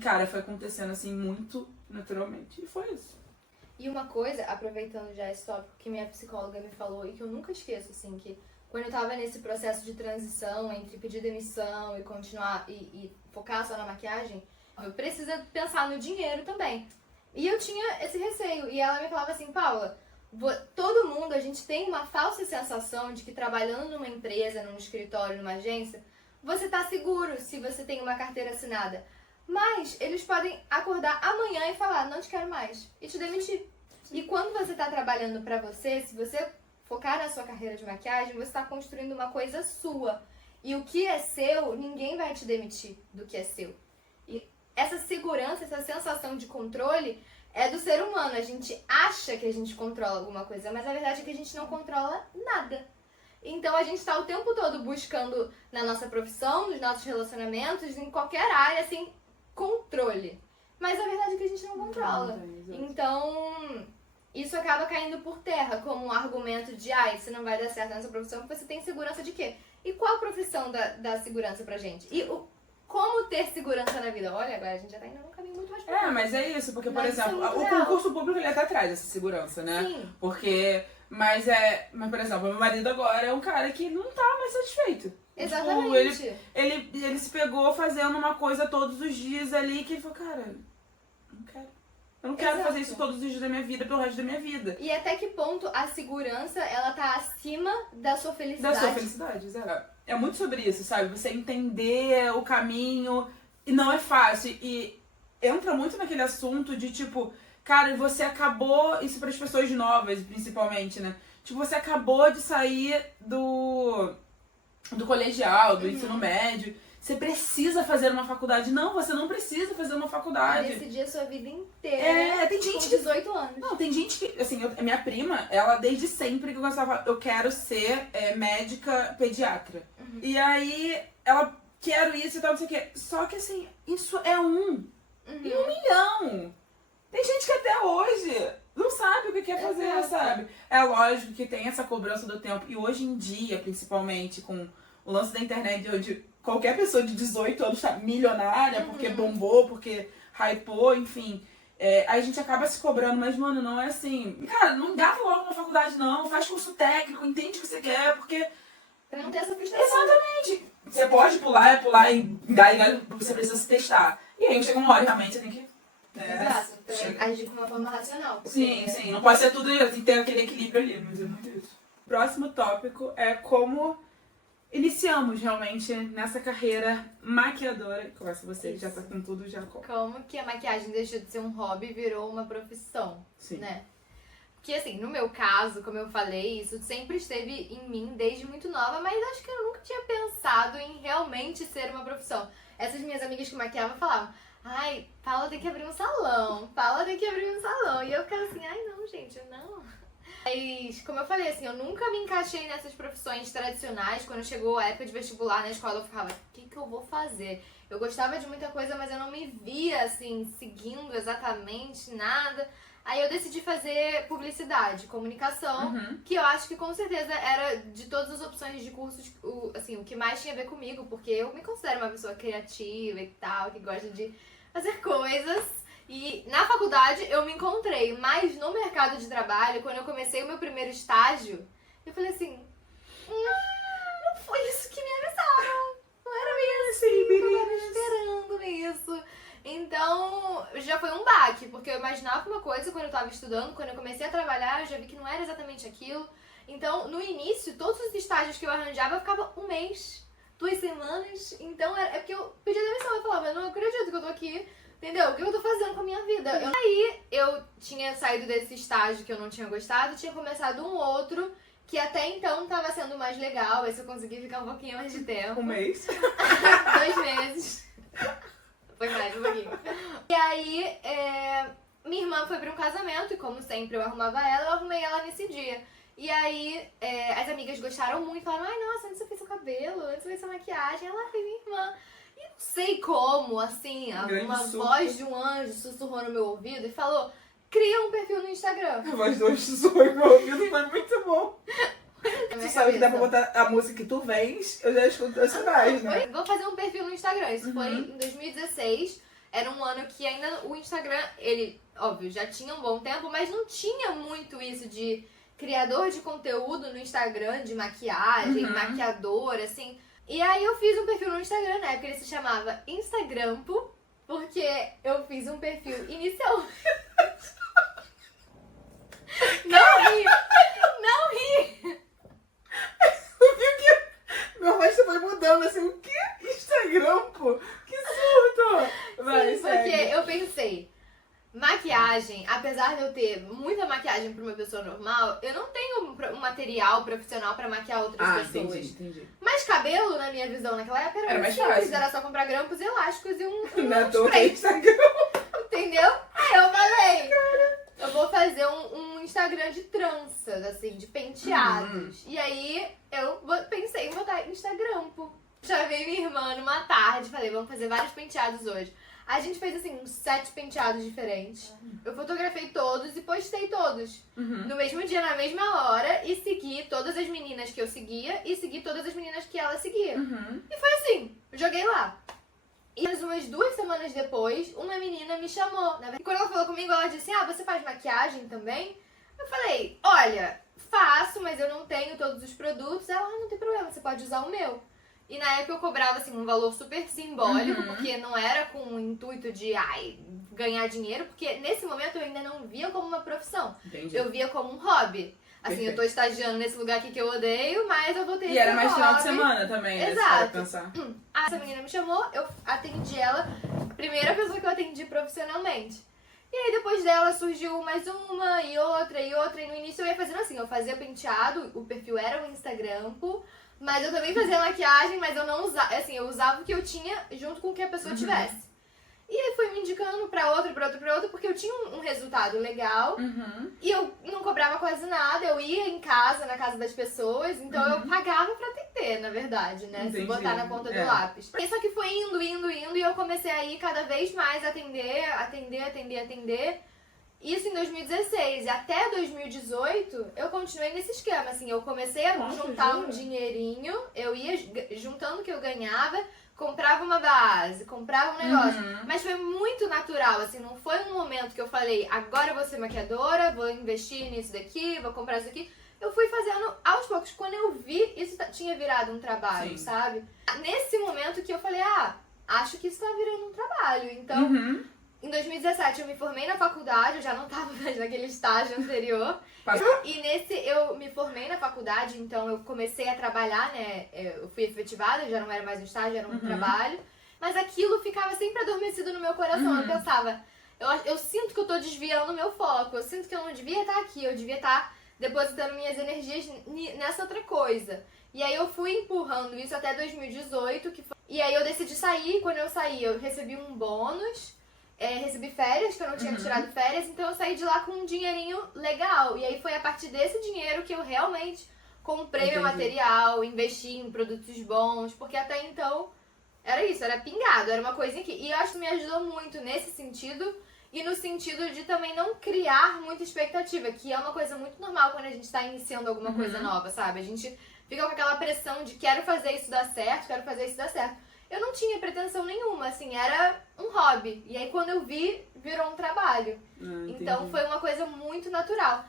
cara, foi acontecendo assim muito naturalmente. E foi isso. E uma coisa, aproveitando já esse tópico que minha psicóloga me falou e que eu nunca esqueço, assim, que quando eu tava nesse processo de transição entre pedir demissão e continuar e focar só na maquiagem, eu preciso pensar no dinheiro também. E eu tinha esse receio. E ela me falava assim, Paula, todo mundo, a gente tem uma falsa sensação de que trabalhando numa empresa, num escritório, numa agência, você tá seguro se você tem uma carteira assinada. Mas eles podem acordar amanhã e falar, não te quero mais, e te demitir. E quando você tá trabalhando pra você, se você focar na sua carreira de maquiagem, você tá construindo uma coisa sua. E o que é seu, ninguém vai te demitir do que é seu. E essa segurança, essa sensação de controle é do ser humano. A gente acha que a gente controla alguma coisa, mas a verdade é que a gente não controla nada. Então a gente tá o tempo todo buscando na nossa profissão, nos nossos relacionamentos, em qualquer área, assim, controle. Mas a verdade é que a gente não controla. Então, isso acaba caindo por terra como um argumento de isso não vai dar certo nessa profissão, porque você tem segurança de quê? E qual a profissão dá segurança pra gente? E como ter segurança na vida? Olha, agora a gente já tá indo num caminho muito mais profundo. Mas é isso, porque, por Mas isso é exemplo, muito o real. concurso público ele até traz essa segurança, né? Sim. Porque, mas, por exemplo, meu marido agora é um cara que não tá mais satisfeito. Exatamente. Tipo, ele se pegou fazendo uma coisa todos os dias ali que ele falou, cara, não quero. Eu não quero Exato. fazer isso todos os dias da minha vida, pelo resto da minha vida. E até que ponto a segurança, ela tá acima da sua felicidade? Da sua felicidade, exato. É muito sobre isso, sabe? Você entender o caminho, e não é fácil. E entra muito naquele assunto de, tipo, cara, você acabou, isso para as pessoas novas, principalmente, né? Tipo, você acabou de sair do colegial, do ensino médio. Você precisa fazer uma faculdade. Não, você não precisa fazer uma faculdade. Decidir a sua vida inteira tem gente com que 18 anos. Não, tem gente que, assim, minha prima, ela desde sempre que eu gostava, eu quero ser médica pediatra. E aí, ela, quero isso e tal, não sei o quê. Só que, assim, isso é em 1 milhão. Tem gente que até hoje não sabe o que quer fazer, Exato. sabe? É lógico que tem essa cobrança do tempo. E hoje em dia, principalmente, com o lance da internet, onde qualquer pessoa de 18 anos tá milionária, porque bombou, porque hypou, enfim... aí a gente acaba se cobrando, mas, mano, não é assim. Cara, não engata logo na faculdade, não. Faz curso técnico, entende o que você quer, porque... Pra não ter essa frustração. Exatamente. Você pode pular e galho, você precisa se testar. E aí chega uma hora, realmente, você tem que... Exato. Agir de uma forma racional. Sim, sim. Não pode ser tudo isso, tem que ter aquele equilíbrio ali, mas é muito isso. Próximo tópico é como iniciamos realmente nessa carreira maquiadora. Começa você, já tá com tudo, já com. Como que a maquiagem deixou de ser um hobby e virou uma profissão, Sim. né? Porque assim, no meu caso, como eu falei, isso sempre esteve em mim desde muito nova, mas acho que eu nunca tinha pensado em realmente ser uma profissão. Essas minhas amigas que maquiavam falavam, ai, Paula tem que abrir um salão, Paula tem que abrir um salão. E eu ficava assim, ai não, gente, não. Mas, como eu falei, assim, eu nunca me encaixei nessas profissões tradicionais. Quando chegou a época de vestibular na escola, eu ficava, o que eu vou fazer? Eu gostava de muita coisa, mas eu não me via, assim, seguindo exatamente nada. Aí eu decidi fazer publicidade, comunicação, que eu acho que com certeza era de todas as opções de cursos, o que mais tinha a ver comigo, porque eu me considero uma pessoa criativa e tal, que gosta de fazer coisas. E na faculdade eu me encontrei, mas no mercado de trabalho, quando eu comecei o meu primeiro estágio, eu falei assim, não foi isso que me avisaram, não era bem assim, eu tava esperando isso. Então, já foi um baque, porque eu imaginava uma coisa quando eu tava estudando, quando eu comecei a trabalhar, eu já vi que não era exatamente aquilo. Então, no início, todos os estágios que eu arranjava, eu ficava 1 mês, 2 semanas. Então, é porque eu pedia demissão, eu falava, eu não acredito que eu tô aqui, entendeu? O que eu tô fazendo com a minha vida? Aí, eu tinha saído desse estágio que eu não tinha gostado, tinha começado um outro, que até então tava sendo mais legal, esse eu consegui ficar um pouquinho mais de tempo. 1 mês. 2 meses. Foi mais um pouquinho. E aí, minha irmã foi pra um casamento, e como sempre eu arrumava ela, eu arrumei ela nesse dia. E aí, as amigas gostaram muito, falaram, ai, nossa, antes você fez seu cabelo, antes você fez sua maquiagem, ela foi minha irmã. E não sei como, assim, uma voz de um anjo sussurrou no meu ouvido e falou, cria um perfil no Instagram. A voz do anjo sussurrou no meu ouvido, foi muito bom. Tu sabe que dá pra botar a música que tu vens, eu já escuto os sinais, né? Vou fazer um perfil no Instagram, isso foi em 2016. era um ano que ainda o Instagram, ele, óbvio, já tinha um bom tempo, mas não tinha muito isso de criador de conteúdo no Instagram, de maquiagem, maquiador, assim. E aí eu fiz um perfil no Instagram, né? Porque ele se chamava Instagrampo, porque eu fiz um perfil inicial. Não ri! Não ri! Meu rosto foi mudando assim, o quê? Instagram, pô? Que surto! Vai, Sim, porque segue. eu pensei, maquiagem, apesar de eu ter muita maquiagem pra uma pessoa normal, eu não tenho um material profissional pra maquiar outras pessoas. Entendi. Mas cabelo, na minha visão, naquela época Era era mais simples, fácil. era só comprar grampos elásticos e um Não é à toa que é spray, Instagram. entendeu? Aí eu falei, eu vou fazer um Instagram de tranças, assim, de penteados. E aí eu pensei em botar Instagrampo. Chamei minha irmã numa tarde, falei, vamos fazer vários penteados hoje. A gente fez, assim, uns 7 penteados diferentes. Eu fotografei todos e postei todos. No mesmo dia, na mesma hora, e segui todas as meninas que eu seguia e segui todas as meninas que ela seguia. E foi assim, joguei lá. E umas 2 semanas depois, uma menina me chamou. E quando ela falou comigo, ela disse, você faz maquiagem também? Eu falei, olha, faço, mas eu não tenho todos os produtos. Ela, não tem problema, você pode usar o meu. E na época eu cobrava, assim, um valor super simbólico, porque não era com o intuito de, ganhar dinheiro, porque nesse momento eu ainda não via como uma profissão. Entendi. Eu via como um hobby. Assim, Perfeito. eu tô estagiando nesse lugar aqui que eu odeio, mas eu vou ter E esse era mais final de hobby. semana também, né? Exato. Se for pensar. Essa menina me chamou, eu atendi ela, primeira pessoa que eu atendi profissionalmente. E aí depois dela surgiu mais uma e outra, e no início eu ia fazendo assim, eu fazia penteado, o perfil era o Instagrampo, mas eu também fazia maquiagem, mas eu não usava, assim, eu usava o que eu tinha junto com o que a pessoa tivesse. E aí foi me indicando pra outra, porque eu tinha um resultado legal. E eu não cobrava quase nada, eu ia em casa, na casa das pessoas, então eu pagava pra atender, na verdade, né? Entendi. Se botar na ponta do lápis. Só que foi indo, e eu comecei a ir cada vez mais atender. Isso em 2016. E até 2018, eu continuei nesse esquema, assim, eu comecei a juntar um dinheirinho, eu ia juntando o que eu ganhava, comprava uma base, comprava um negócio. Mas foi muito natural, assim, não foi um momento que eu falei, agora eu vou ser maquiadora, vou investir nisso daqui, vou comprar isso aqui. Eu fui fazendo aos poucos. Quando eu vi, isso tinha virado um trabalho, sabe? Nesse momento que eu falei, acho que isso tá virando um trabalho. Então, em 2017 eu me formei na faculdade, eu já não tava mais naquele estágio anterior. E nesse eu me formei na faculdade, então eu comecei a trabalhar, né? Eu fui efetivada, já não era mais um estágio, era um trabalho. Mas aquilo ficava sempre adormecido no meu coração. Eu pensava, eu sinto que eu tô desviando o meu foco, eu sinto que eu não devia estar aqui, eu devia estar depositando minhas energias nessa outra coisa. E aí eu fui empurrando isso até 2018, e aí eu decidi sair. Quando eu saí, eu recebi um bônus. Recebi férias, que eu não tinha tirado férias, então eu saí de lá com um dinheirinho legal. E aí foi a partir desse dinheiro que eu realmente comprei meu material, investi em produtos bons, porque até então era isso, era pingado, era uma coisinha aqui. E eu acho que me ajudou muito nesse sentido, e no sentido de também não criar muita expectativa, que é uma coisa muito normal quando a gente tá iniciando alguma coisa nova, sabe? A gente fica com aquela pressão de quero fazer isso dar certo, quero fazer isso dar certo. Eu não tinha pretensão nenhuma, assim, era um hobby. E aí quando eu vi, virou um trabalho. Então foi uma coisa muito natural.